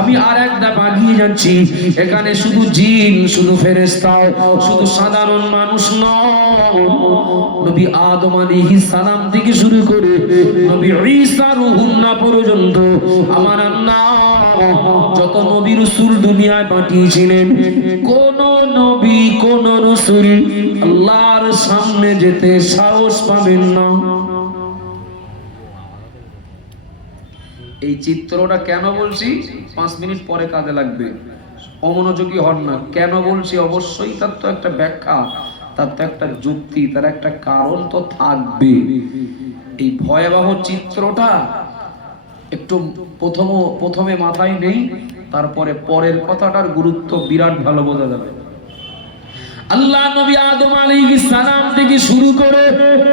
আমি আর একটা বাগিয়ে যাচ্ছি এখানে শুধু জিন, শুধু ফেরেস্তা শুধু সাধারণ মানুষ নবী আদম আলাইহিস সালাম থেকে শুরু করে নবী ঈসা পর্যন্ত আমার আল্লাহ যত নবী রাসূল দুনিয়ায় পাঠিয়েছিলেন, কোন নবী, কোন রাসূল আল্লাহর সামনে যেতে সাহস পাবেন না। এই চিত্রটা কেন বলছি? পাঁচ মিনিট পরে কাজে লাগবে। অমনোযোগী হন না। কেন বলছি? অবশ্যই তার তো একটা ব্যাখ্যা, তার তো একটা যুক্তি, তার একটা কারণ তো থাকবে। এই ভয়াবহ চিত্রটা একটু প্রথম, প্রথমে মাথায় নেই, তারপরে পরের কথাটার গুরুত্ব বিরাট ভালো বোঝা যাবে। আল্লাহ নবী আদম আলাইহিস সালাম থেকে শুরু করে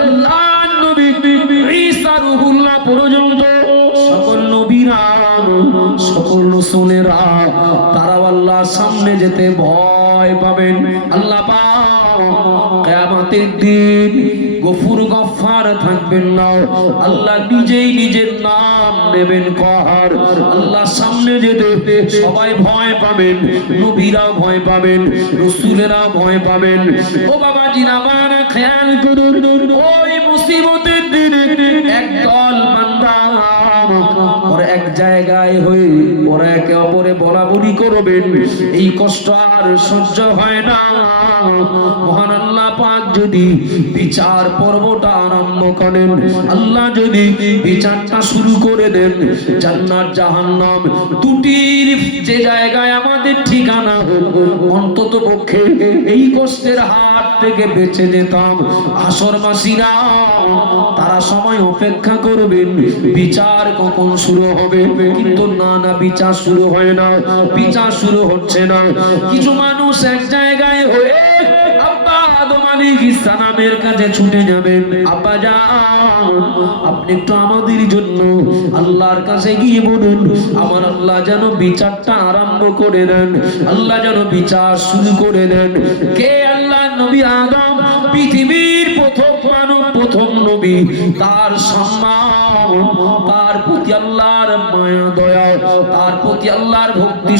আল্লাহ নবী যেতে ভয় পাবেন। আল্লাহ কিয়ামতের দিন গফুর গফফার থাকবেন না। আল্লাহ নিজেই নিজের নাম নেবেন কহার আল্লাহ সামনে যেতে সবাই ভয় পাবেন নবীরা ভয় পাবেন রসুলেরা ভয় পাবেন। ও বাবা জিনাবার খেয়াল করুন, ওই মুসিবতের দিনে একদল জায়গায় হয়ে ওরা একে অপরে বরাবরি করবেন। এই কষ্ট আর সহ্য হয় না। মহান আল্লাহ যদি বিচার পর্বটা আরম্ভ করেন, আল্লাহ যদি বিচারটা শুরু করে দেন, জান্নাত, জাহান্নাম, দুটির যে জায়গায় আমাদের ঠিকানা অন্তত পক্ষে এই কষ্টের হাত থেকে বেঁচে যেতাম আসরবাসীরা তারা সময় অপেক্ষা করবেন, বিচার কখন শুরু হবে? কিন্তু না না, বিচার শুরু হয় না, বিচার শুরু হচ্ছে না। কিছু মানুষ এক জায়গায় হয়ে আমাদের জন্য আল্লাহর কাছে গিয়ে বলুন, আমার আল্লাহ যেন বিচারটা আরম্ভ করে দেন, আল্লাহ যেন বিচার শুরু করে দেন। কে আল্লাহ নবী আদম? মানব প্রথম নবী, তার সম্মান, তার প্রতি আল্লাহর মায়া, দয়া, তার প্রতি আল্লাহর ভক্তি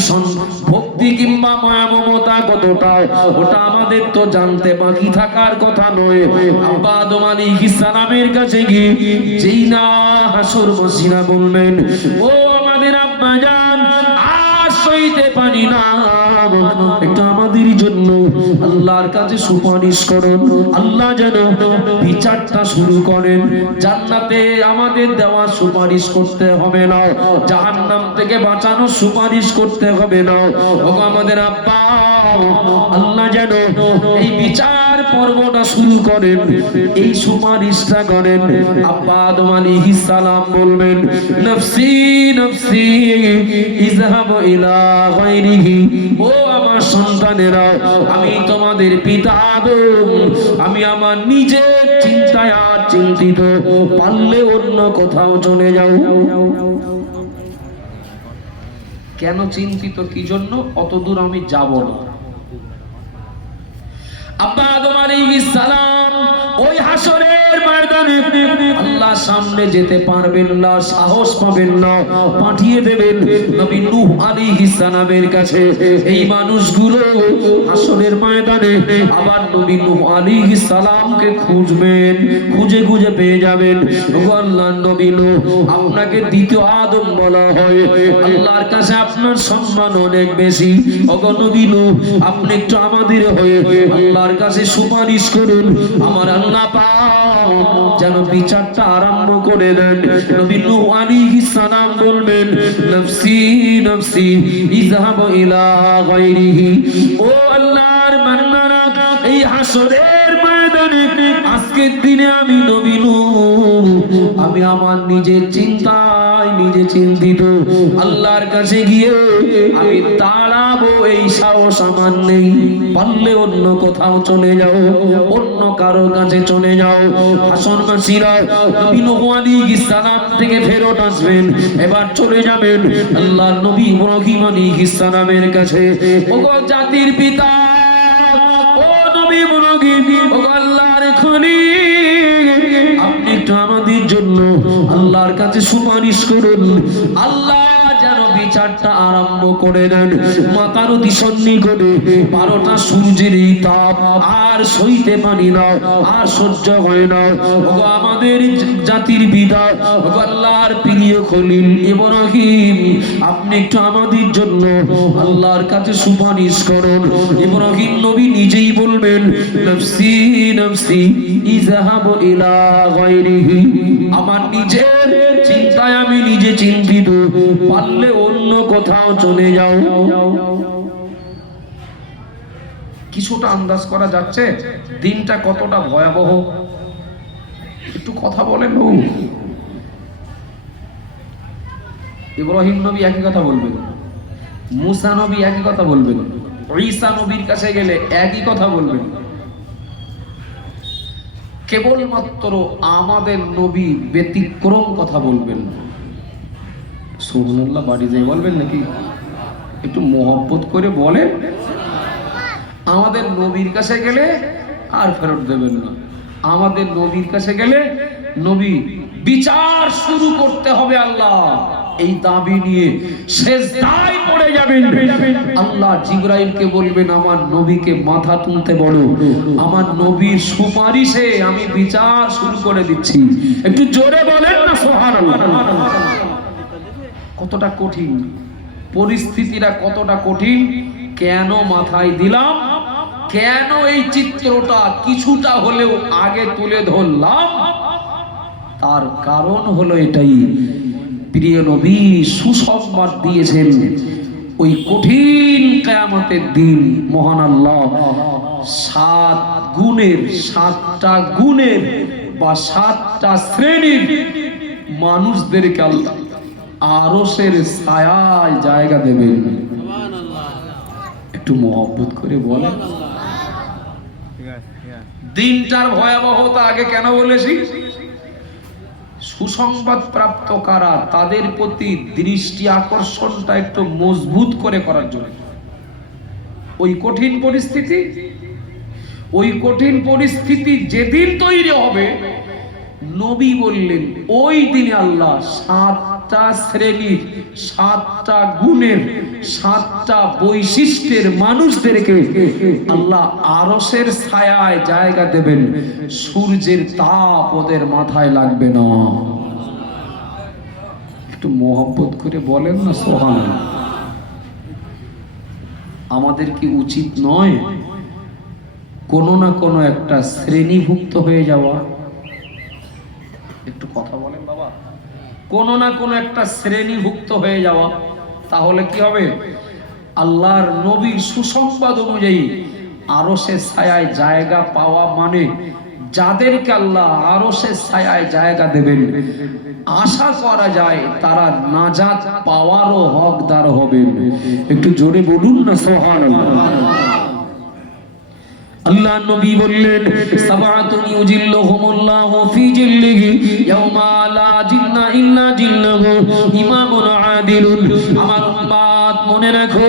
ভক্তি কিংবা মায়া, মমতা কতটা? ওটা আমাদের তো জানতে বাকি থাকার কথা নয়। আব্বা আদম আলাইহিস সালামের কাছে গিয়ে, যেই না হাসর বসিরা বললেন, ও আমাদের আব্বা জান আর সইতে পারি না। একটু আমাদের জন্য আল্লাহর কাছে সুপারিশ করুন। আল্লাহ যেন বিচারটা শুরু করেন। জান্নাতে আমাদের দেওয়া সুপারিশ করতে হবে না। জাহান্নাম থেকে বাঁচানো সুপারিশ করতে হবে না। আমাদের আব্বা আল্লাহ যেন এই বিচার পর্বটা শুরু করেন, এই সুপারিশটা করেন। বলবেন, নফসি নফসি, ইযহাবু ইলা গায়রিহি। ও আমার সন্তানেরা, আমি তোমাদের পিতা আদম, আমি আমার নিজের চিন্তায় আর চিন্তিত। পারলে অন্য কোথাও চলে যাও। কেন চিন্তিত কি জন্য? অত দূর আমি যাব না। আল্লাহ সামনে যেতে পারবেন না, সাহস পাবেন না, পাঠিয়ে দেবেন নবী নূহ কাছে। এই মানুষগুলো ময়দানে আবার নবী নূহ খুঁজবেন, খুঁজে খুঁজে পেয়ে যাবেন। ওগো আল্লাহর নবী নূহ, আপনাকে দ্বিতীয় আদম বলা হয়। আল্লাহর কাছে আপনার সম্মান অনেক বেশি। ওগো নবী নূহ, আপনি একটু আমাদের হয়ে কাছে সুপারিশ করুন। আমার আল্লাহ যেন বিচারটা আরম্ভ করে দেন। নবী নূহ সালাম বলবেন, নফসি নফসি ইলা গায়রিহি। ও আল্লাহর বান্দারা, এই হাসরের ময়দানে আজকের দিনে আমি নবী আমি আমার নিজের চিন্তায় নিজে চিন্তিত। আল্লাহর কাছে গিয়ে আমি দাঁড়াবো, এই সাহস আমার নেই। পারলে অন্য কোথাও চলে যাও, অন্য কারও কাছে চলে যাও। হাসন মাসিরা থেকে ফেরত আসবেন, এবার চলে যাবেন আল্লাহর নবী ইব্রাহিম আলাইহিস সালামের কাছে। জাতির পিতা, ও নবী ইব্রাহিম আপনি একটু আমাদের জন্য আল্লাহর কাছে সুপারিশ করুন। আল্লাহ যেন বিচারটা আরম্ভ করে দেন। মাতার অতি সন্নিকটে বারোটা সূর্যের এই তাপ আর সইতে পারি না, আর সহ্য হয় না। আমাদের জাতির পিতা আল্লাহর প্রিয় খলিল ইব্রাহিম, আপনি একটু আমাদের জন্য আল্লাহর কাছে সুপারিশ করুন। ইব্রাহিম নবী নিজেই বলবেন, নফসি নফসি ইজাহাবু ইলা গায়রিহি। আমার নিজের চিন্তায় আমি নিজে চিন্তিত। পারলে অন্য কোথাও চলে যাও। কিছুটা আন্দাজ করা যাচ্ছে, দিনটা কতটা ভয়াবহ। একটু কথা বলেন ও ইব্রাহিম নবী একই কথা বলবেন। মুসা নবী একই কথা বলবেন। ঈসা নবীর কাছে গেলে একই কথা বলবেন। কেবলমাত্র আমাদের নবী ব্যতিক্রম কথা বলবেন। সুবহানাল্লাহ, বাড়ি যাই বলবেন নাকি? একটু মোহব্বত করে বলে আমাদের নবীর কাছে গেলে আর ফেরত দেবেন না। আমাদের নবীর কাছে গেলে নবী বিচার শুরু করতে হবে আল্লাহ। এই দাবি নিয়ে শেষ দায় পড়ে যাবেন আল্লাহ জিব্রাইলকে বলবেন, আমার নবীকে মাথা তুলতে বলো। আমার নবীর সুপারিশে আমি বিচার শুরু করে দিচ্ছি। একটু জোরে বলেন না, সুবহানাল্লাহ। কতটা কঠিন? পরিস্থিতিটা কতটা কঠিন? কেন মাথায় দিলাম? কেন এই চিত্রটা কিছুটা হলেও আগে তুলে ধরলাম? তার কারণ হলো এটাই প্রিয় নবী সুসংবাদ দিয়েছেন ওই কঠিন কেয়ামতের দিন মহান আল্লাহ সাত গুণের সাতটা গুণের বা সাতটা শ্রেণির মানুষদেরকে আল্লাহ আরসের ছায়ায় জায়গা দেবেন। একটু মহব্বত করে বলেন। দিনটার ভয়াবহতা আগে কেন বলেছি? সুসংবাদ প্রাপ্ত কারা তাদের প্রতি দৃষ্টি আকর্ষণটা একটু মজবুত করে করার জন্য। ওই কঠিন পরিস্থিতি, ওই কঠিন পরিস্থিতি যেদিন তৈরি হবে নবী বললেন, ওই দিনে আল্লাহ সাতটা শ্রেণির, সাতটা গুণের, সাতটা বৈশিষ্ট্যের মানুষদেরকে আল্লাহ আরসের ছায়ায় জায়গা দেবেন। সূর্যের তাপ ওদের মাথায় লাগবে না। একটু মোহব্বত করে বলেন না সোহান আমাদের কি উচিত নয় কোনো না কোনো একটা শ্রেণীভুক্ত হয়ে যাওয়া? একটু কথা বলেন বাবা। কোনো না কোনো একটা শ্রেণীভুক্ত হয়ে যাওয়া। তাহলে কি হবে? আল্লাহর নবীর সুসংবাদ অনুযায়ী আরও সে ছায়ায় জায়গা পাওয়া মানে যাদেরকে আল্লাহ আরও সে ছায়ায় জায়গা দেবেন, আশা করা যায় তারা নাজাত পাওয়ারও হকদার হবেন। একটু জোরে বলুন না সোহান আল্লাহ নবী বললেন সাবাতুন ইউজিল্লুহুমুল্লাহু ফি জিল্লিহি ইয়াওমা লা জিন্না ইল্লা জিন্নাহু, ইমামুন আদিলুন। আমার মনে রাখো,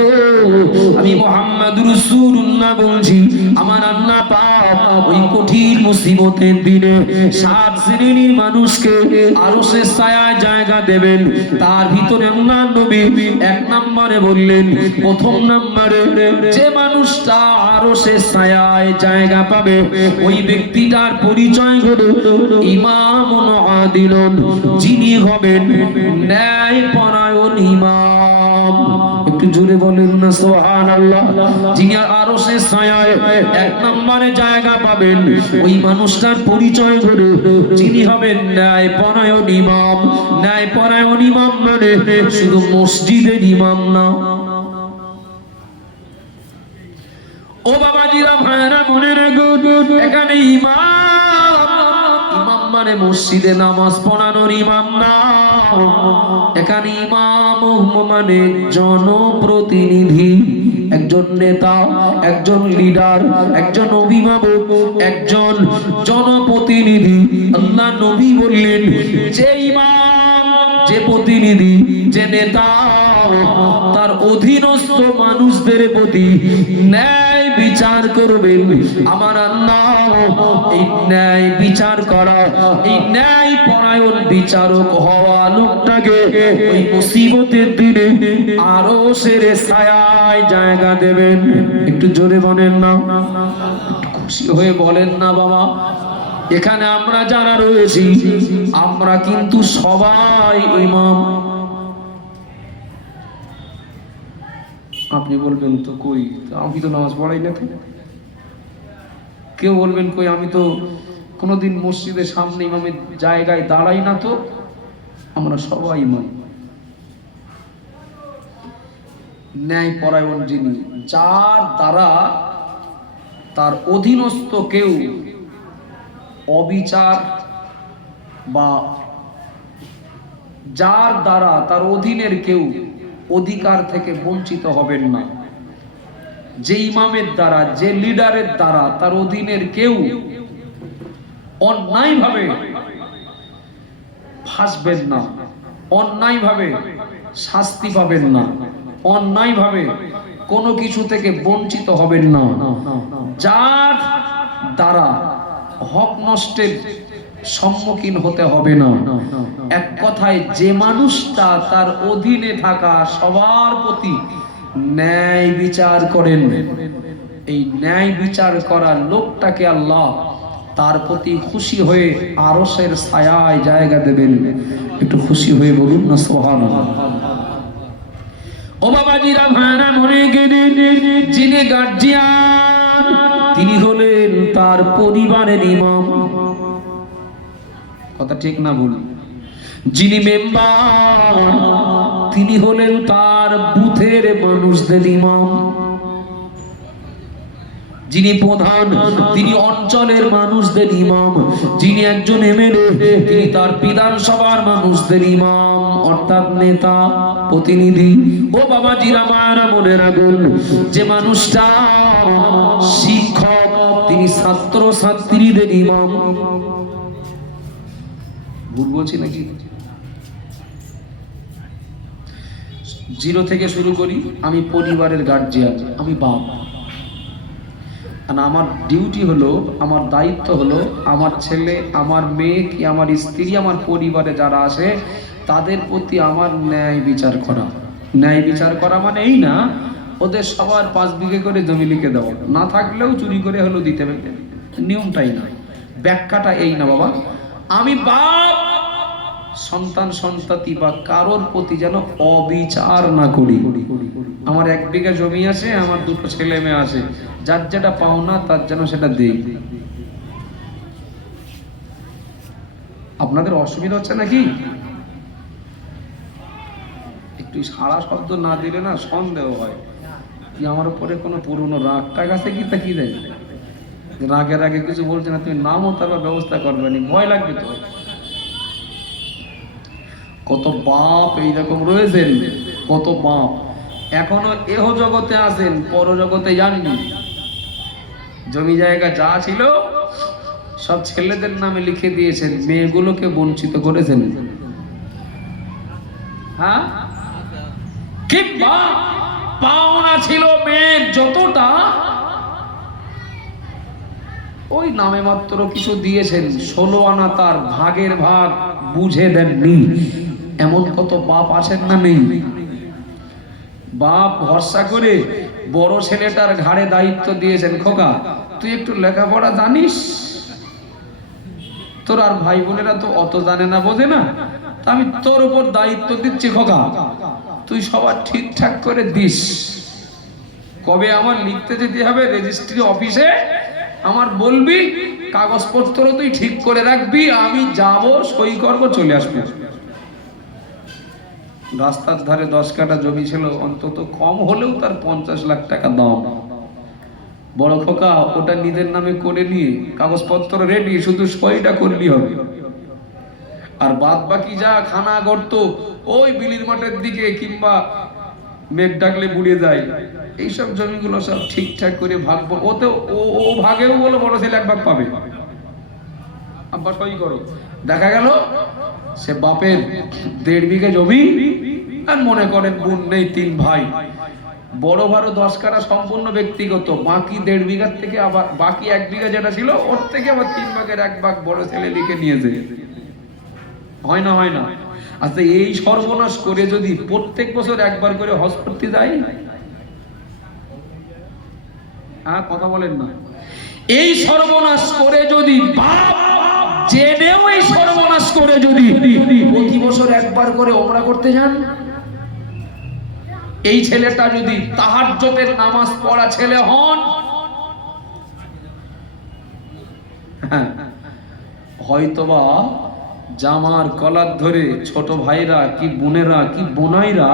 আমি মুহাম্মদ রাসূলুল্লাহ বলছি, আমার আল্লাহ পাক ওই কঠিন মুসিবতের দিনে সাত শ্রেণির মানুষকে আরও সে ছায়ায় জায়গা দেবেন। তার ভিতরে আল্লাহ নবী এক নম্বরে বললেন, প্রথম নম্বরে যে মানুষটা আরও সে ছায়ায় জায়গা পাবে, ওই ব্যক্তিটার পরিচয় হলো ইমামুন আদিলুন, যিনি হবেন ন্যায় পরায়ণ ইমাম। একটু জোরে বলেন না সুবহানাল্লাহ। যিনি আরও সে ছায়ায় এক নম্বরে জায়গা পাবেন ওই মানুষটার পরিচয় হলো যিনি হবেন ন্যায় পরায়ণ ইমাম। ন্যায় পরায়ণ ইমাম মানে শুধু মসজিদের ইমাম না। ও বাবাজিরা ভাইরা মনে রাখো এখানে ইমাম। ইমাম মানে মসজিদে নামাজ পড়ানোর ইমাম না। এখানে ইমাম জনপ্রতিনিধি, একজন নেতা, একজন লিডার, একজন অভিভাবক, একজন জনপ্রতিনিধি। আল্লাহ নবী বললেন, যে ইমাম, যে প্রতিনিধি, যে নেতা, তার অধীনস্থ মানুষদের প্রতি ন্যায় বিচার করবেন। আমার আল্লাহ এই ন্যায় বিচার করা। এই ন্যায় পরায়ণ বিচারক হওয়া লোকটাকে ওই মুসিবতের দিনে আরও সেরে জায়গা দেবেন। একটু জোরে বলেন না। খুশি হয়ে বলেন না বাবা। এখানে আমরা যারা রয়েছি, আমরা কিন্তু সবাই ইমাম। আপনি বলবেন তো কই? আমি তো নামাজ পড়াই না। কেউ বলবেন কই, আমি তো কোনোদিন মসজিদের সামনে ইমামের জায়গায় দাঁড়াই না তো। আমরা সবাই ইমাম। ন্যায় পরায়ণ যিনি, যার দ্বারা তার অধীনস্থ কেউ অবিচার বা যার দ্বারা তার অধীনের কেউ অধিকার থেকে বঞ্চিত হবেন না। যে ইমামের দ্বারা, যে লিডারের দ্বারা তার অধীনের কেউ অন্যায়ভাবে ফাঁসবেন না, অন্যায়ভাবে শাস্তি পাবেন না, অন্যায়ভাবে কোনো কিছু থেকে বঞ্চিত হবেন না। যার দ্বারা হক নষ্টের সম্মুখীন হতে হবে না। এক কথায়, যে মানুষটা তার অধীনে থাকা সবার প্রতি ন্যায় বিচার করেন। এই ন্যায় বিচার করার লোকটাকে আল্লাহ তার প্রতি খুশি হয়ে আরসের ছায়ায় জায়গা দেবেন। একটু খুশি হয়ে বলুন না সোহান ও বাবাজিরা ভাড়া মনে গেলেন, যিনি গার্জিয়ান তিনি হলেন তার পরিবারের ইমাম। কথা ঠিক না ভুল? যিনি মেম্বার, তিনি হলেন তার বুথের মানুষদের ইমাম। যিনি প্রধান, তিনি অঞ্চলের মানুষদের ইমাম। যিনি একজন এমএলএ, তিনি তার বিধানসভার মানুষদের ইমাম, অর্থাৎ নেতা, প্রতিনিধি। ও বাবা জিরা মায়েরা মনে রাখুন, যে মানুষটা শিক্ষক, তিনি ছাত্র ছাত্রীদের ইমাম। ভুল বলছি নাকি? জিরো থেকে শুরু করি, আমি পরিবারের গার্জিয়ান আমি বাপ। আর আমার ডিউটি হলো, আমার দায়িত্ব হলো, আমার ছেলে, আমার মেয়ে কি আমার স্ত্রী, আমার পরিবারে যারা আছে, তাদের প্রতি আমার ন্যায় বিচার করা। ন্যায় বিচার করা মানে এই না, ওদের সবার পাঁচ বিঘে করে জমি লিখে দেওয়া না থাকলেও চুরি করে হলেও দিতে হবে। নিয়মটাই না। ব্যাখ্যাটা এই না বাবা। আমি বাপ, সন্তান, সন্ততি বা কারোর প্রতি যেন অবিচার না করি। আমার এক বিঘা জমি আছে, আমার দুটো ছেলে মেয়ে আছে। যার যেটা পাওনা তার যেন সেটা দেই। আপনাদের অসুবিধা হচ্ছে নাকি? একটু সারা শব্দ না দিলে না সন্দেহ হয়। কি আমার উপরে কোনো পুরনো রাগ টাগ আছে কি তা কি দেয়? রাগের আগে কিছু বলছে না, তুমি নামও তার ব্যবস্থা করবে নি, ভয় লাগবে তো। কত বাপ এইরকম রয়েছেন, কত বাপ। এখনও এহ জগতে আছেন, পর জগতে যাননি জমি জায়গা যা ছিল, সব ছেলেদের নামে লিখে দিয়েছেন, মেয়েগুলোকে বঞ্চিত করেছেন। হ্যাঁ? কিংবা পাওনা ছিল মেয়ের যতটা ওই নামে মাত্র কিছু দিয়েছেন, ষোলো আনা তার ভাগের ভাগ বুঝে দেননি। এমন কত বাপ আছেন না নেই? বাপ ভরসা করে বড় ছেলেটার ঘাড়ে দায়িত্ব দিয়েছেন, খোকা, তুই একটু লেখাপড়া জানিস? তোর আর ভাই বোনেরা তো অত জানে না, বোঝে না? আমি তোর উপর দায়িত্ব দিচ্ছি, খোকা। তুই সবার ঠিকঠাক করে দিস। কবে আমার লিখতে যেতে হবে রেজিস্ট্রি অফিসে? আমার বলবি কাগজপত্র তুই ঠিক করে রাখবি, আমি যাব, সই করব, চলে আসব। রাস্তার ধারে দশ কাটা জমি ছিল, অন্তত কম হলেও তার পঞ্চাশ লাখ টাকা দাম। বড় খোকা, ওটা নিজের নামে করে নিয়ে, কাগজপত্র রেডি, শুধু সইটা করলি হবে। আর বাদ বাকি যা খানা গর্ত, ওই বিলির মাঠের দিকে কিংবা মেঘ ডাকলে বুড়িয়ে যায়। এইসব জমিগুলো সব ঠিকঠাক করে ভাগ ওতে ও ভাগেও বলে বড় ছেলে এক ভাগ পাবে। আব্বা, সই করো। দেখা গেল, সে বাপের দেড় বিঘে জমি আর মনে করেন বোন নেই, তিন ভাই। বড় ভালো দশ কাটা সম্পূর্ণ ব্যক্তিগত, বাকি দেড় বিঘার থেকে আবার, বাকি এক বিঘা যেটা ছিল, ওর থেকে আবার তিন ভাগের এক ভাগ বড় ছেলে লিখে নিয়েছে। হয় না হয় না। আচ্ছা এই সর্বনাশ করে যদি প্রত্যেক বছর একবার করে হজ করতে যাই হ্যাঁ কথা বলেন না। এই সর্বনাশ করে যদি বাপ জেনেও এই সর্বনাশ করে যদি প্রতি বছর একবার করে ওমরা করতে যান এই ছেলেটা যদি নামাজ পড়া ছেলে হন হ্যাঁ, হয়তোবা জামার কলার ধরে ছোট ভাইরা কি বোনেরা কি বোনাইরা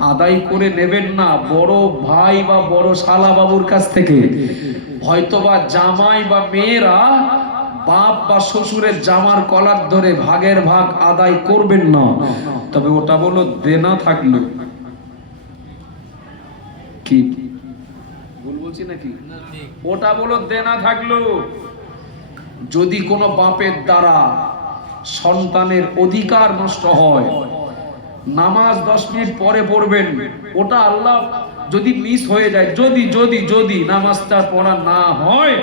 আদায় করে নেবেন না, বড় ভাই বা বড় শালা বাবুর কাছ থেকে। হয়তোবা জামাই বা মেয়েরা বাপ বা শ্বশুরের জামার কলার ধরে ভাগের ভাগ আদায় করবেন না। তবে ওটা বলো, দেনা থাকল। কি? ভুল বলছি নাকি? ওটা বলো, দেনা থাকল। যদি কোনো বাপের দ্বারা সন্তানের অধিকার নষ্ট হয় নামাজ দশ মিনিট পরে পড়বেন। ওটা আল্লাহ যদি মিস হয়ে যায়, যদি যদি যদি নামাজটা পড়া না হয়,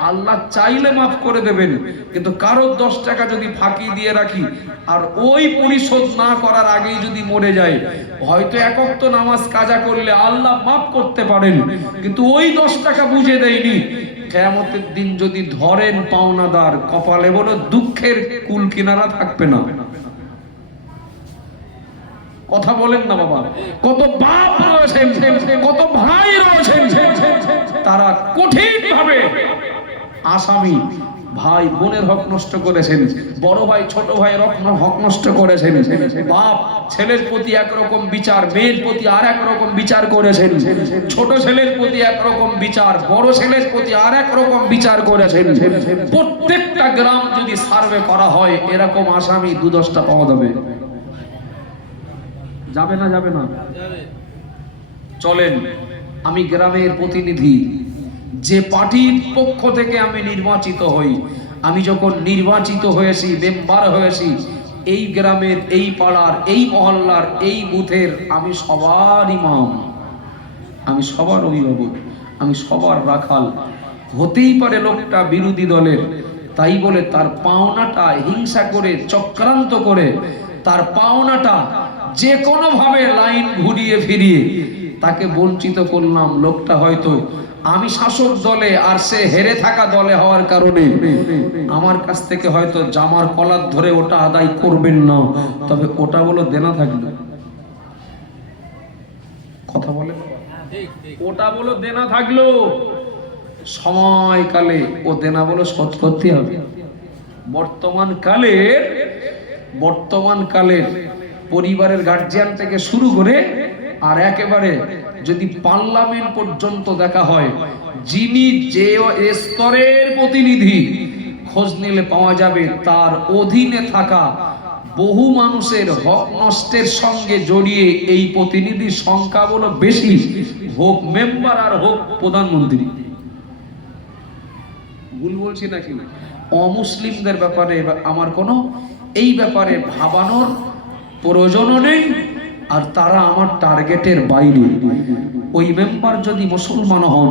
আল্লাহ চাইলে মাফ করে দেবেন। কিন্তু কারোর দশ টাকা যদি ফাঁকি দিয়ে রাখি, আর ওই পরিশোধ না করার আগেই যদি মরে যায়, হয়তো একক তো নামাজ কাজা করলে আল্লাহ মাফ করতে পারেন। কিন্তু ওই দশ টাকা বুঝে দেয়নি। কেয়ামতের দিন যদি ধরেন পাওনাদার, কপালে বলো দুঃখের কুল কিনারা থাকবে না। কথা বলেন না বাবা। কত বাপ রয়েছেন কত ভাই রয়েছেন। তারা কঠিন ভাবে আসামি, ভাই বোনের হক নষ্ট করেছেন, বড় ভাই, ছোট ভাই হক নষ্ট করেছেন, বাপ ছেলের প্রতি একরকম বিচার, মেয়ের প্রতি আর এক রকম বিচার করেছেন, ছোট ছেলের প্রতি একরকম বিচার, বড় ছেলের প্রতি আর এক রকম বিচার করেছেন। প্রত্যেকটা গ্রাম যদি সার্ভে করা হয়, এরকম আসামি দু দশটা পাওয়া যাবে। যাবে না যাবে না। চলেন, আমি গ্রামের প্রতিনিধি। যে পার্টির পক্ষ থেকে আমি নির্বাচিত হই, আমি যখন নির্বাচিত হয়েছি, মেম্বার হয়েছি, এই গ্রামের, এই পাড়ার, এই মহল্লার, এই বুথের আমি সবার ইমাম। আমি সবার অভিভাবক, আমি সবার রাখাল। হতেই পারে লোকটা বিরোধী দলের, তাই বলে তার পাওনাটা হিংসা করে, চক্রান্ত করে, তার পাওনাটা যে কোনো ভাবে লাইন ঘুরিয়ে ফিরিয়ে তাকে বঞ্চিত করলাম। লোকটা হয়তো, আমি শাসক দলে আর সে হেরে থাকা দলে হওয়ার কারণে আমার কাছ থেকে হয়তো জামার কলার ধরে ওটা আদায় করবেন না। তবে ওটা বলো দেনা থাকবে। কথা বলে? ওটা বলো দেনা থাকল। সময়কালে ও দেনা বলো শোধ করতে হবে। বর্তমান কালের বর্তমান কালের পরিবারের গার্জিয়ান থেকে শুরু করে আর একেবারে যদি পার্লামেন্ট পর্যন্ত দেখা হয়, যিনি যে স্তরের প্রতিনিধি, খোঁজ নিলে পাওয়া যাবে তার অধীনে থাকা বহু মানুষের হক নষ্টের সঙ্গে জড়িয়ে এই প্রতিনিধির সংখ্যা বলো বেশি, হোক মেম্বার আর হোক প্রধানমন্ত্রী। ভুল বলছি নাকি? অমুসলিমদের ব্যাপারে আমার কোনো, এই ব্যাপারে ভাবানোর প্রয়োজনও নেই, আর তারা আমার টার্গেটের বাইরে। ওই মেম্বার যদি মুসলমান হন,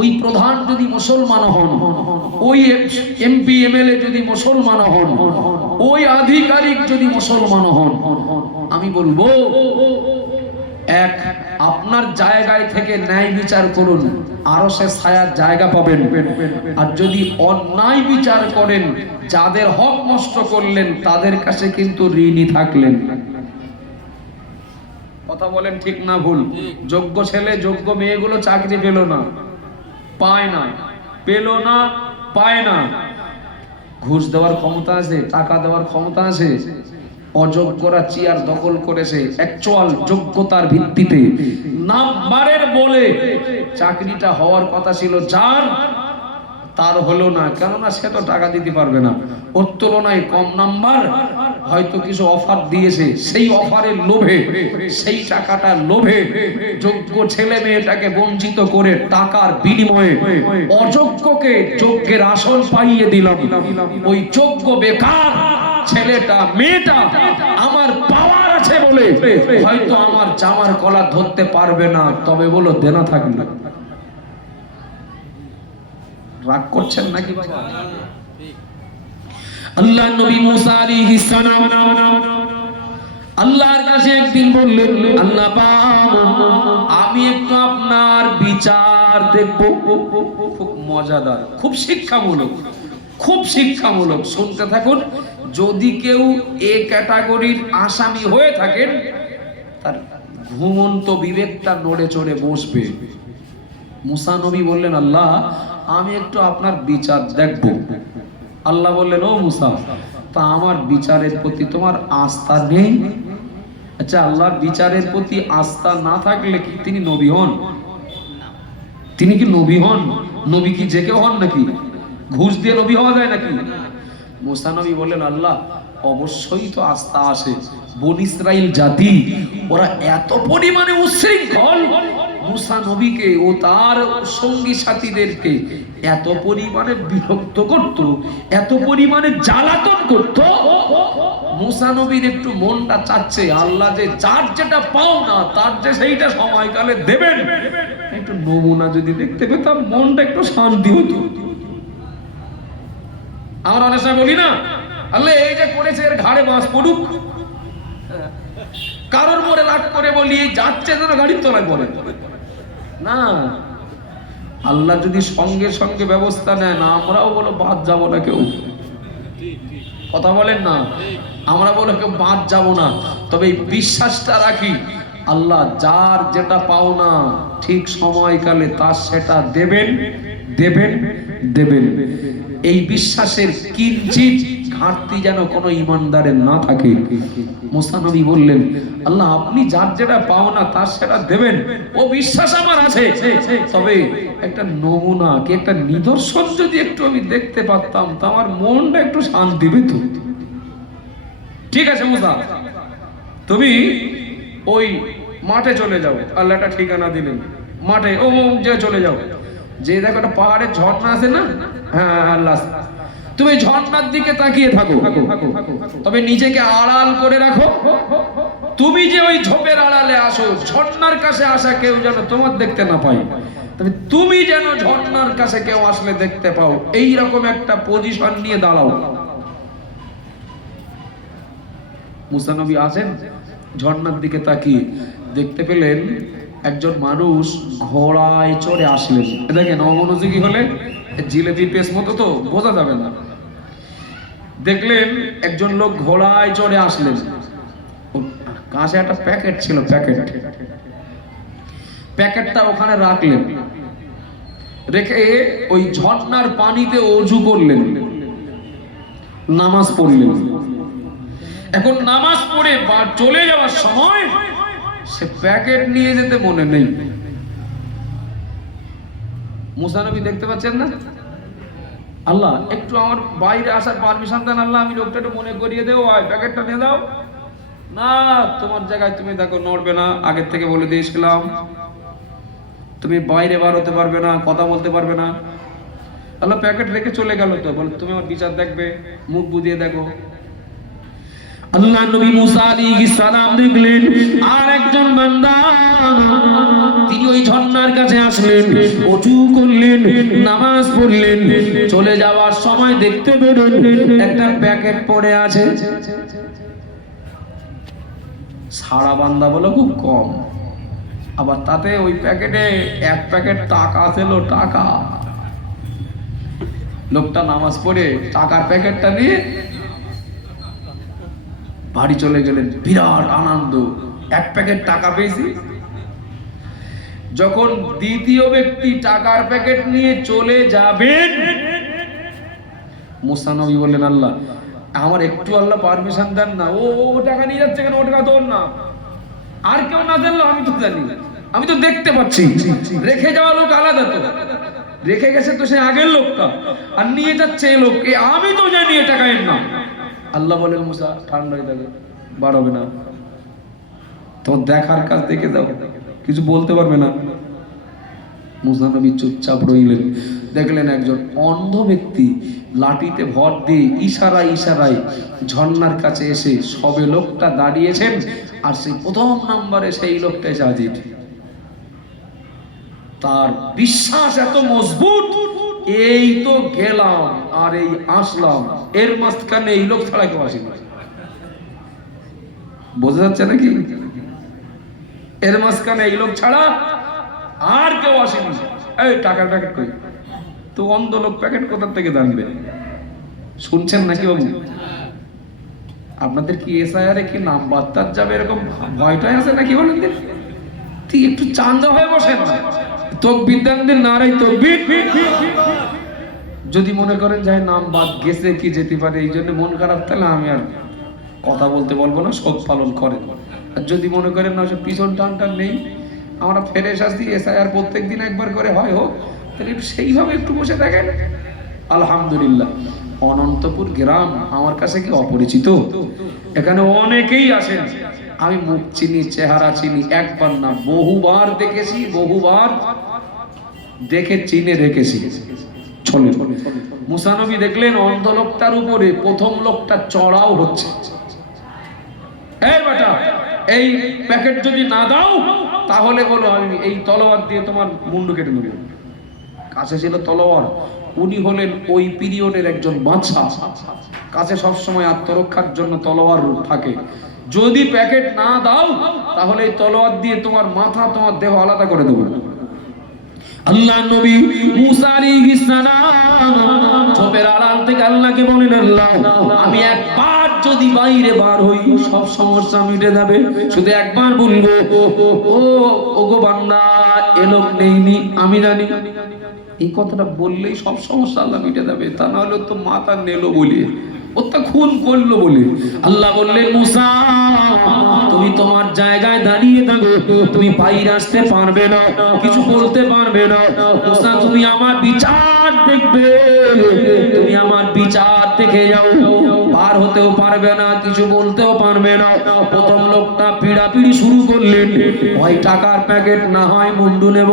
ওই প্রধান যদি মুসলমান হন, ওই এমপি এমএলএ যদি মুসলমান হন, ওই আধিকারিক যদি মুসলমান হন, আমি বলব এক, আপনার জায়গায় থেকে ন্যায় বিচার করুন, আরও সে ছায়ার জায়গা পাবেন। আর যদি অন্যায় বিচার করেন, যাদের হক নষ্ট করলেন, তাদের কাছে কিন্তু ঋণী থাকলেন। কথা বলেন ঠিক না ভুল? যোগ্য ছেলে, যোগ্য মেয়েগুলো চাকরি পেল না, পায় না, পেল না, পায় না। ঘুষ দেওয়ার ক্ষমতা আছে, টাকা দেওয়ার ক্ষমতা আছে অযোগ্যরা চেয়ার দখল করেছে অ্যাকচুয়াল যোগ্যতার ভিত্তিতে। নাম্বারের বলে চাকরিটা হওয়ার কথা ছিল, যার তার হলো না। কেননা সে তো টাকা দিতে পারবে না। ওর তুলনায় কম নাম্বার, হয়তো কিছু অফার দিয়েছে। সেই অফারের লোভে, সেই টাকাটার লোভে যোগ্য ছেলে মেয়েটাকে বঞ্চিত করে টাকার বিনিময়ে অযোগ্যকে যোগ্যের আসন পাইয়ে দিলাম। ওই যোগ্য বেকার ছেলেটা, মেয়েটা আমার পাওয়ার আছে বলে হয়তো আমার জামার কলা ধরতে পারবে না। তবে বলো, দেনা থাকবে রাগ করছেন নাকি আল্লাহ নবী মুসা আলাইহিস সালাম আল্লাহর কাছে একদিন বললেন, আল্লাহ আমি একটু আপনার বিচার দেখব। খুব মজাদার, খুব শিক্ষামূলক খুব শিক্ষামূলক। শুনতে থাকুন যদি কেউ এ ক্যাটাগরির আসামি হয়ে থাকেন, তার ঘুমন্ত বিবেকটা নড়ে চড়ে বসবে। মুসা নবী বললেন, আল্লাহ, আমি একটু আপনার বিচার দেখব। আল্লাহ বললেন, ও মুসা, তা আমার বিচারের প্রতি তোমার আস্থা নেই? আচ্ছা আল্লাহর বিচারের প্রতি আস্থা না থাকলে কি তিনি নবী হন? তিনি কি নবী হন? নবী কি যে কেউ হন নাকি? ঘুষ দিয়ে নবী হওয়া যায় নাকি? মুসা নবী বললেন, আল্লাহ, অবশ্যই তো আস্থা আসে বন ইসরাইল জাতি, ওরা এত পরিমাণে উশৃঙ্খল মুসা নবীকে ও তার সঙ্গী সাথীদেরকে এত পরিমাণে বিরক্ত করত, এত পরিমাণে জ্বালাতন করত। মুসা নবীর একটু মনটা চাচ্ছে, আল্লাহ যে যার যেটা পাও না, তার যে সেইটা সময়কালে দেবেন। একটু নমুনা যদি দেখতে পেতাম, মনটা একটু শান্তি হতো। আমরা অনেক সময় বলি না, আল্লাহ এই যে করেছে এর ঘাড়ে বাস পড়ুক। কারোর মরে রাগ করে বলি, যাচ্ছে যেন গাড়ির তলায় পড়ে। না, আল্লাহ যদি সঙ্গে সঙ্গে ব্যবস্থা নেয়, না, আমরাও বলো বাদ যাব না কেউ। কথা বলেন না, আমরা বলো কেউ বাদ যাব না। তবে এই বিশ্বাসটা রাখি, আল্লাহ যার যেটা পাও না, ঠিক সময়কালে তার সেটা দেবেন দেবেন দেবেন। এই বিশ্বাসের কিঞ্চিত ঘাটতি যেন কোনো ইমানদারের না থাকে। মুস্তানবী বললেন, আল্লাহ, আপনি যার যেটা পাও না তার সেটা দেবেন। ও বিশ্বাস আমার আছে। তবে একটা নমুনা কি একটা নিদর্শন যদি একটু আমি দেখতে পারতাম, তা আমার মনটা একটু শান্তি পেত। ঠিক আছে মুসা তুমি ওই মাঠে চলে যাও। আল্লাহ একটা ঠিকানা দিলেন। মাঠে ও, যে চলে যাও। যে দেখো একটা পাহাড়ের ঝর্ণা আছে না? হ্যাঁ তুমি ঝর্ণার দিকে তাকিয়ে থাকো। তবে নিজেকে আড়াল করে রাখো। তুমি যে ওই ঝোপের আড়ালে আসো, ঝর্ণার কাছে আসা কেউ যেন তোমার দেখতে না পায়। তবে তুমি যেন ঝর্ণার কাছে কেউ আসলে দেখতে পাও এই রকম একটা পজিশন নিয়ে দাঁড়াও। মুসানবী আছেন? ঝর্ণার দিকে তাকিয়ে দেখতে পেলেন একজন মানুষ ঘোড়ায় চড়ে আসলেন। দেখেন, অমনোযোগী হলে জিলেপি পেস মতো তো, বোঝা যাবে না। দেখলেন একজন লোক ঘোড়ায় চড়ে আসলেন। কাছে একটা প্যাকেট ছিল, প্যাকেট। প্যাকেটটা ওখানে রাখলেন। রেখে ওই ঝর্ণার পানিতে অজু করলেন। নামাজ পড়লেন। এখন নামাজ পড়ে বা চলে যাওয়ার সময় সে প্যাকেট নিয়ে যেতে মনে নেই। মুসানবী দেখতে পাচ্ছেন না? আল্লাহ, একটু আমার বাইরে আসার পারমিশন দেন আল্লাহ, আমি লোকটা একটু মনে করিয়ে দেবো। আয়, প্যাকেটটা নিয়ে দাও না, তোমার জায়গায় তুমি দেখো, নড়বে না। আগের থেকে বলে দিয়েছিলাম। তুমি বাইরে বার হতে পারবে না, কথা বলতে পারবে না। আল্লাহ প্যাকেট রেখে চলে গেল তো। বলে, তুমি আমার বিচার দেখবে, মুখ বুঝিয়ে দেখো। আল্লাহ নবী মুসা আলাইহিস সালাম দেখলেন, আর একজন বান্দা তিনি ওই ঝর্ণার কাছে আসলেন ওযু করলেন, নামাজ পড়লেন, চলে যাওয়ার সময় দেখতে পেলেন একটা প্যাকেট পড়ে আছে। সারা বান্দা বলে খুব কম, আবার তাতে ওই প্যাকেটে এক প্যাকেট টাকা ছিল, টাকা। লোকটা নামাজ পড়ে টাকার প্যাকেটটা নিয়ে বাড়ি চলে গেলেন বিরাট আনন্দ। এক প্যাকেট টাকা পেয়েছি। যখন দ্বিতীয় ব্যক্তি টাকার প্যাকেট নিয়ে চলে যাবেন মুসানবী বললেন আল্লাহ আমার একটু আল্লাহ পারমিশন দেন না। ও ও টাকা নিয়ে যাচ্ছে কেন? ও টাকা তোর না। আর কেউ না জানলো আমি তো জানি। আমি তো দেখতে পাচ্ছি। রেখে যাওয়া লোক আলাদা তো। রেখে গেছে তো সে আগের লোকটা। আর নিয়ে যাচ্ছে এই লোক। এ আমি তো জানি এ টাকা এর না আল্লাহ বলেন মুসা, ঠান্ডা হয়ে যাবে, বাড়াবে না। তো দেখার কাজ দেখে দাও কিছু বলতে পারবে না। মুসা নবী চুপচাপ রইলেন। দেখলেন একজন অন্ধ ব্যক্তি লাঠিতে ভর দিয়ে ইশারায় ইশারায় ঝর্ণার কাছে এসে সবে লোকটা দাঁড়িয়েছেন আর সেই প্রথম নম্বরে সেই লোকটা এসে হাজির। তার বিশ্বাস এত মজবুত এই তো গেলাম, আর এই আসলাম। এর মাঝখানে এই লোক ছাড়া কেউ আসেনি। বোঝা যাচ্ছে নাকি? এর মাঝখানে এই লোক ছাড়া আর কেউ আসেনি। এই টাকার প্যাকেট কই? তো অন্ধ লোক প্যাকেট কোথার থেকে জানবে? শুনছেন নাকি বাবু? আপনাদের কি এসআইআর কি নাম বার্তার যাবে এরকম ভয়টাই আছে নাকি বলেন একটু চান্দা হয়ে বসেন। না দিন নারাই তকবির। যদি মনে করেন যে নাম বাদ গেছে, কি যেতে পারে? এই জন্য মন খারাপ, তাহলে আমি আর কথা বলতে বলব না, শোক পালন করে আর যদি মনে করেন না পিছন টান টান নেই, আমরা ফেরে আসি এসআইআর প্রত্যেক দিন একবার করে হয় হোক, তাহলে সেইভাবে একটু বসে দেখেন আলহামদুলিল্লাহ, অনন্তপুর গ্রাম আমার কাছে কি অপরিচিত? এখানে অনেকেই আসেন। আমি মুখ চিনি, চেহারা চিনি, একবার না, বহুবার দেখেছি, বহুবার দেখে, চিনে রেখেছি চলে মুসানবী দেখলেন অন্ধ লোকটার উপরে প্রথম লোকটা চড়াও হচ্ছে। এই প্যাকেট যদি না দাও, তাহলে বলো আমি এই তলোয়ার দিয়ে তোমার মুন্ডু কেটে নেব। কাছে ছিল তলোয়ার। উনি হলেন ওই পিরিয়ডের একজন বাদশা কাছে সবসময় আত্মরক্ষার জন্য তলোয়ার থাকে। যদি প্যাকেট না দাও, তাহলে এই তলোয়ার দিয়ে তোমার মাথা, তোমার দেহ আলাদা করে দেবো। আল্লাহ নবী মুসা আলাইহিস সালাম ছোপের আড়াল থেকে আল্লাহকে বলেন আল্লাহ আমি একবার যদি বাইরে বার হই, সব সমস্যা মিটে যাবে। শুধু একবার বলব, ও ওগো বান্দা এলোক নেইনি, আমি জানি। এই কথাটা বললেই সব সমস্যা আল্লাহ মিটে যাবে। তা না হলে তো মাথা নেলো বলিয়ে ওটা খুন করল বলে। আল্লাহ বললেন, মুসা, তুমি তোমার জায়গায় দাঁড়িয়ে থাকো। তুমি বাইরে আসতে পারবে না, কিছু বলতে পারবে না। মুসা, তুমি আমার বিচার দেখবে। তুমি আমার বিচার দেখে যাও। পার হতেও পারবে না, কিছু বলতেও পারবে না। প্রথম লোকটা পিড়াপিড়ি শুরু করলেন। ওই টাকার প্যাকেট না হয় মুন্ডু নেব?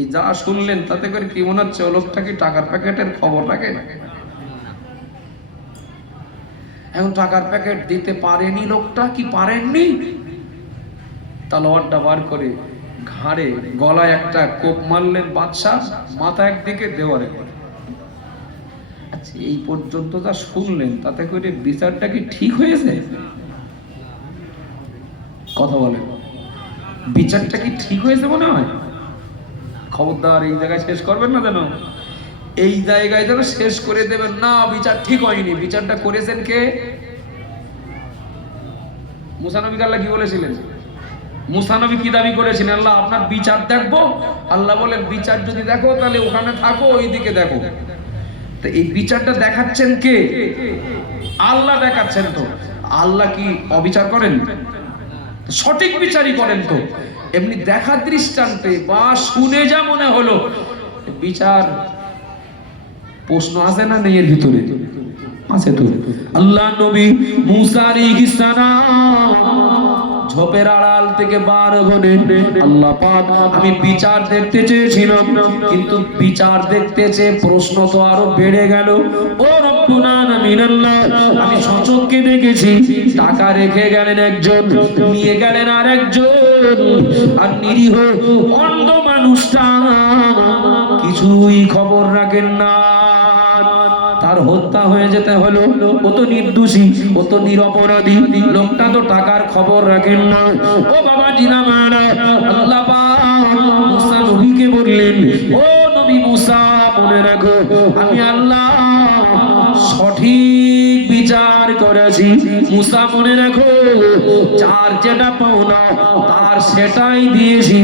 এই যা শুনলেন, তাতে করে কি মনে হচ্ছে ও লোকটা কি টাকার প্যাকেটের খবর রাখে? এখন টাকার প্যাকেট দিতে পারেনি লোকটা কি পারেননি? তালোয়ারটা বার করে ঘাড়ে, গলায় একটা কোপ মারলেন বাদশাহ, মাথা একদিকে দেওয়ারে আচ্ছা এই পর্যন্ত যা শুনলেন, তাতে করে বিচারটা কি ঠিক হয়েছে? কথা বলেন। বিচারটা কি ঠিক হয়েছে মনে হয়? খবরদার, এই জায়গায় শেষ করবেন না যেন? এই জায়গায় যেন শেষ করে দেবেন। না, বিচার ঠিক হয়নি। বিচারটা করেছেন কে? মুসানবী আল্লাহ কি বলেছিলেন? মুসানবী কি দাবি করেছেন? আল্লাহ আপনার বিচার দেখব। আল্লাহ বলেন, বিচার যদি দেখো, তাহলে ওখানে থাকো ওই দিকে দেখো। তো এই বিচারটা দেখাচ্ছেন কে? আল্লাহ দেখাচ্ছেন তো। আল্লাহ কি অবিচার করেন? সঠিক বিচারই করেন তো। এমনি দেখা দৃষ্টান্তে বা শুনে যা মনে হলো, বিচার প্রশ্ন আছে না নেই এর ভিতরে? আছে তো। আল্লাহ নবী মুসা আলাইহিস সালাম ঝোপের আড়াল থেকে বার হলেন আল্লাহ পাক, আমি বিচার দেখতে চেয়েছিলাম, কিন্তু বিচার দেখতে চেয়ে প্রশ্ন তো আরও বেড়ে গেল। ও আমি সচক্ষে দেখেছি, টাকা রেখে গেলেন একজন, নিয়ে গেলেন আর একজন আর নিরীহ অন্ধ মানুষটা কিছুই খবর রাখেন না। তার হত্যা হয়ে যেতে হলো। ও তো নির্দোষী, ও তো নিরপরাধী। লোকটা তো টাকার খবর রাখেন না। ও বাবা জিনা মারা, আল্লাহ মুসা নবীকে বললেন, ও নবী মুসা, মনে রাখো, আমি আল্লাহ সঠিক বিচার করেছি। মুসা মনে রাখো, যার যেটা পাওনা, তার সেটাই দিয়েছি।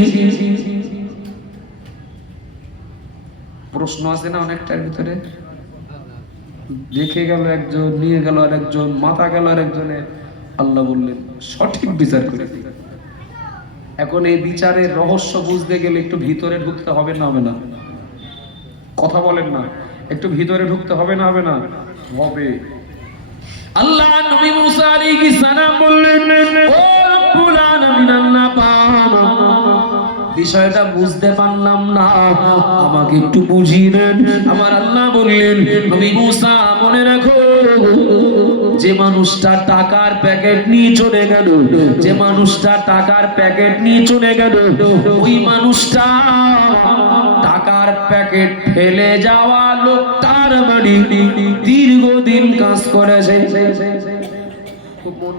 প্রশ্ন আছে না অনেকটার ভিতরে? দেখে গেল একজন, নিয়ে গেল আর একজন মাথা গেল আর একজনের আল্লাহ বললেন, সঠিক বিচার করে এখন এই বিচারের রহস্য বুঝতে গেলে একটু ভিতরে ঢুকতে হবে না হবে না। কথা বলেন না, একটু ভিতরে ঢুকতে হবে না হবে না। হবে। আল্লাহ নবী মুসা আলাইহিস সালাম বললেন, ও রব্বুল আলামিন, আল্লাহ পাক বিষয়টা বুঝতে পারলাম না। আমাকে একটু বুঝিয়ে আমার আল্লাহ বললেন, নবী মুসা, মনে রাখো, যে মানুষটা টাকার প্যাকেট নিয়ে চলে গেল, যে মানুষটা টাকার প্যাকেট নিয়ে চলে গেল, ওই মানুষটা টাকার প্যাকেট ফেলে যাওয়া লোকটার বাড়ি দীর্ঘদিন কাজ করেছে। খুব মন